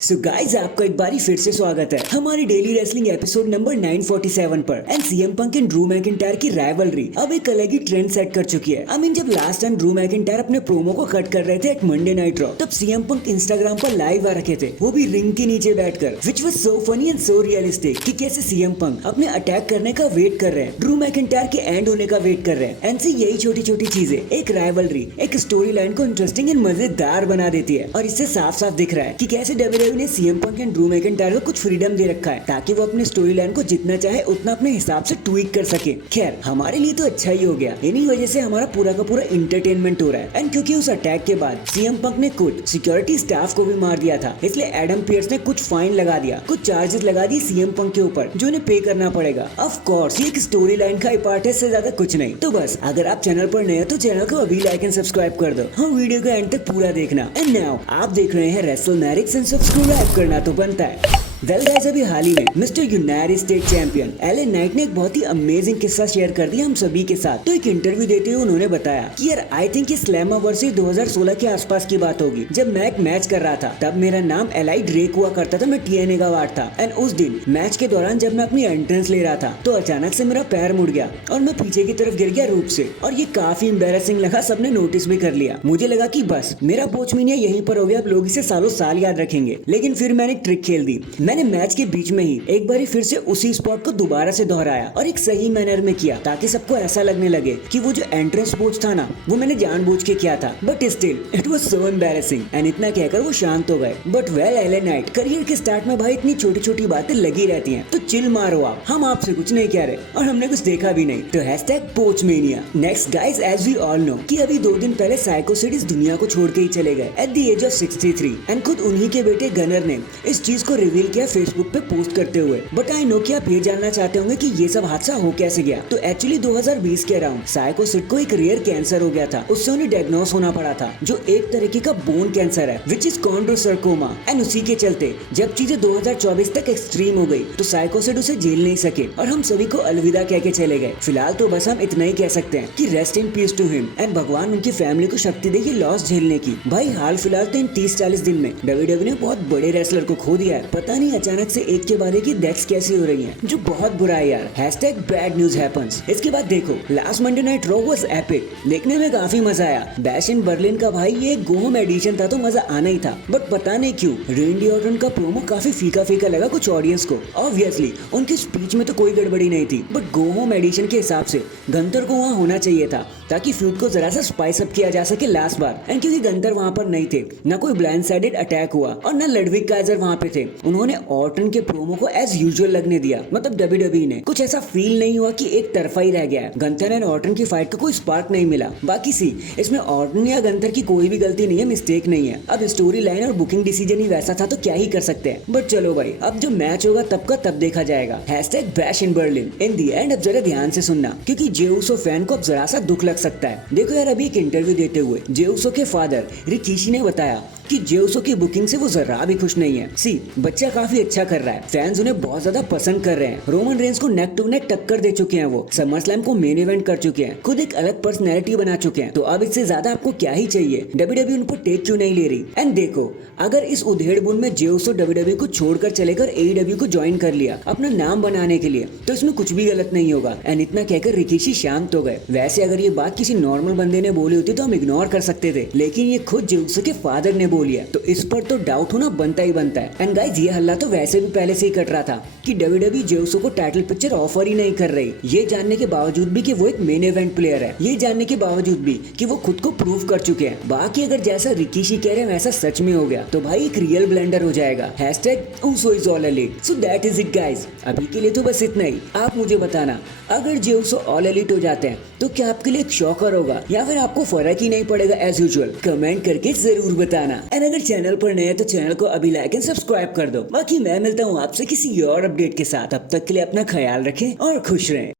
So guys आपका एक बारी फिर से स्वागत है हमारी डेली रेसलिंग एपिसोड नंबर 947 पर। And CM Punk and Drew McIntyre की राइवलरी अब एक अलग ही ट्रेंड सेट कर चुकी है। आई मीन जब लास्ट टाइम ड्रू मैकिंटायर अपने प्रोमो को कट कर रहे थे एट मंडे नाइट रॉ, तब सीएम पंक इंस्टाग्राम पर लाइव आ रखे थे, वो भी रिंग के नीचे बैठकर, which was so funny and so realistic कि कैसे सीएम पंक अपने अटैक करने का वेट कर रहे हैं, ड्रू मैकिंटायर के एंड होने का वेट कर रहे हैं। एंड यही छोटी छोटी चीजें एक राइवलरी, एक स्टोरी लाइन को इंटरेस्टिंग एंड मजेदार बना देती है। और इससे साफ साफ दिख रहा है कि कैसे डब्ल्यूडब्ल्यूई ने सीएम पंक ड्रू मैकिंटायर को कुछ फ्रीडम दे रखा है ताकि वो अपने स्टोरी लाइन को जितना चाहे उतना अपने हिसाब से ट्वीक कर सके। खैर हमारे लिए तो अच्छा ही हो गया, इन्हीं वजह से हमारा पूरा का पूरा इंटरटेनमेंट हो रहा है। एंड क्योंकि उस अटैक के बाद सीएम पंक ने कुछ सिक्योरिटी स्टाफ को भी मार दिया था, इसलिए एडम पियर्स ने कुछ फाइन लगा दिया, कुछ चार्जेस लगा दिए सीएम पंक के ऊपर जो उन्हें पे करना पड़ेगा। ऑफ कोर्स ये एक स्टोरी लाइन का पार्ट है, इससे ज्यादा कुछ नहीं। तो बस अगर आप चैनल पर नए हो तो चैनल को अभी लाइक एंड सब्सक्राइब कर दो, हम वीडियो को एंड तक पूरा देखना। एंड नाउ आप देख रहे हैं रेसलमैनिक्स एंड सब्सक्राइब करना तो बनता है। वेल गाइस, अभी हाल ही में mister United state champion LA Knight ने एक बहुत ही अमेजिंग किस्सा शेयर कर दिया हम सभी के साथ। तो एक इंटरव्यू देते हुए उन्होंने बताया कि यार आई थिंक स्लैमवर्सी 2016 के आसपास की बात होगी, जब मैं एक मैच कर रहा था, तब मेरा नाम एलाई ड्रेक हुआ करता था, मैं टीएनए का वार्ड था। एंड उस दिन मैच के दौरान जब मैं अपनी एंट्रेंस ले रहा था तो अचानक से मेरा पैर मुड़ गया और मैं पीछे की तरफ गिर गया रूप से, और ये काफी एम्बैरेसिंग लगा, सबने नोटिस भी कर लिया। मुझे लगा कि बस मेरा पोचमीनिया यहीं पर हो गया, अब लोग इसे सालों साल याद रखेंगे। लेकिन फिर मैंने एक ट्रिक खेल दी, मैंने मैच के बीच में ही एक बार फिर से उसी स्पॉट को दोबारा से दोहराया और एक सही मैनर में किया, ताकि सबको ऐसा लगने लगे कि वो जो एंट्रेंस पोच था ना, वो मैंने जानबूझ के किया था। But still it was so embarrassing. And इतना कहकर वो शांत हो गए। But well LA Knight, career के स्टार्ट में भाई इतनी छोटी छोटी बातें लगी रहती हैं, तो चिल मारो आप, हम आपसे कुछ नहीं कह रहे और हमने कुछ देखा भी नहीं। तो #पोचमेनिया। Next guys, as we all know कि अभी 2 दिन पहले साइको सिड इस दुनिया को छोड़ के ही चले गए at the age of 63। And खुद उन्हीं के बेटे गनर ने इस चीज को रिवील किया फेसबुक पे पोस्ट करते हुए। बट आई नो कि आप ये जानना चाहते होंगे कि ये सब हादसा हो कैसे गया। तो एक्चुअली 2020 के अराउंड साइको सिड को एक रेयर कैंसर हो गया था, उससे उन्हें डायग्नोस होना पड़ा था, जो एक तरीके का बोन कैंसर है, विच इज कॉन्ड्रोसर्कोमा। एंड उसी के चलते जब चीजें 2024 तक एक्सट्रीम हो गई तो साइको सिड उसे झेल नहीं सके और हम सभी को अलविदा कह के चले गए। फिलहाल तो बस हम इतना ही कह सकते हैं कि rest in peace to him, and भगवान उनकी फैमिली को शक्ति दे ये लॉस झेलने की। भाई हाल फिलहाल तो इन 30-40 दिन में डब्ल्यूडब्ल्यूई ने बहुत बड़े रेसलर को खो दिया है, पता नहीं अचानक से एक के बाद एक डेथ्स कैसी हो रही हैं, जो बहुत बुरा है यार। #Bad news happens. इसके बाद देखो last Monday night raw was epic, देखने में काफी मजा आया। बैश इन बर्लिन का भाई ये एक गो होम एडिशन था तो मजा आना ही था। बट पता नहीं क्यों रेंडी ऑर्टन का प्रोमो काफी फीका फीका लगा कुछ ऑडियंस को। ऑब्वियसली उनकी स्पीच में तो कोई गड़बड़ी नहीं थी, बट गो होम एडिशन के हिसाब से गंतर को वहाँ होना चाहिए था ताकि फ्यूड को जरा सा स्पाइस अप किया जा सके लास्ट बार। एंड क्योंकि गंतर वहाँ पर नहीं थे, ना कोई ब्लाइंड साइडेड अटैक हुआ और ना लडविक काइजर वहाँ पे थे, उन्होंने ऑर्टन के प्रोमो को एज यूजुअल लगने दिया। मतलब डब्ल्यूडब्ल्यूई ने कुछ ऐसा फील नहीं हुआ कि एक तरफा ही रह गया है। गंतर एंड ऑर्टन की फाइट का कोई स्पार्क नहीं मिला। बाकी सी इसमें ऑर्टन या गंतर की कोई भी गलती नहीं है, मिस्टेक नहीं है। अब स्टोरी लाइन और बुकिंग डिसीजन ही वैसा था तो क्या ही कर सकते हैं। बट चलो भाई, अब जो मैच होगा तब का तब देखा जाएगा। #Bash in Berlin. In the and अब जरा ध्यान से सुनना, क्योंकि जे उसो फैन को अब जरा सा दुख लग सकता है। देखो यार, अभी एक इंटरव्यू देते हुए जे उसो के फादर रिकीशी ने बताया कि जे उसो की बुकिंग से वो जरा भी खुश नहीं है। सी बच्चा काफी अच्छा कर रहा है, फैंस उन्हें बहुत ज्यादा पसंद कर रहे हैं। रोमन रेंस को नेक टू नेक टक्कर दे चुके हैं, वो समर स्लैम को मेन इवेंट कर चुके हैं, खुद एक अलग पर्सनैलिटी बना चुके हैं। तो अब इससे ज्यादा आपको क्या ही चाहिए। डब्ल्यूडब्ल्यूई उन पर टेक क्यों नहीं ले रही। एंड देखो, अगर इस उधेड़ बुन में जे उसो डब्ल्यूडब्ल्यूई को छोड़कर चलेकर एईडब्ल्यू को ज्वाइन कर लिया अपना नाम बनाने के लिए, तो इसमें कुछ भी गलत नहीं होगा। एंड इतना कहकर रिकीशी शांत हो गए। वैसे अगर ये बात किसी नॉर्मल बंदे ने बोली होती तो हम इग्नोर कर सकते थे, लेकिन ये खुद जे उसो के फादर ने बोली है, तो इस पर तो डाउट होना बनता ही बनता है। एंड गाइस, ये हल्ला तो वैसे भी पहले से ही कट रहा था कि डब्ल्यूडब्ल्यूई जे उसो को टाइटल पिक्चर ऑफर ही नहीं कर रही, ये जानने के बावजूद भी कि वो एक मेन इवेंट प्लेयर है, ये जानने के बावजूद भी कि वो खुद को प्रूव कर चुके हैं। बाकी अगर जैसा रिकीशी कह रहे हैं वैसा सच में हो गया तो भाई एक रियल ब्लेंडर हो जाएगा। #Uso is all elite। So that is it guys। अभी के लिए तो बस इतना ही। आप मुझे बताना, अगर जे उसो ऑल एलिट हो जाते हैं तो क्या आपके लिए एक शॉकर होगा या फिर आपको फर्क ही नहीं पड़ेगा एज यूजुअल? कमेंट करके जरूर बताना। एंड अगर चैनल पर नए हैं तो चैनल को अभी लाइक एंड सब्सक्राइब कर दो। बाकी मैं मिलता हूँ आपसे किसी और अपडेट के साथ। अब तक के लिए अपना ख्याल रखें और खुश रहें।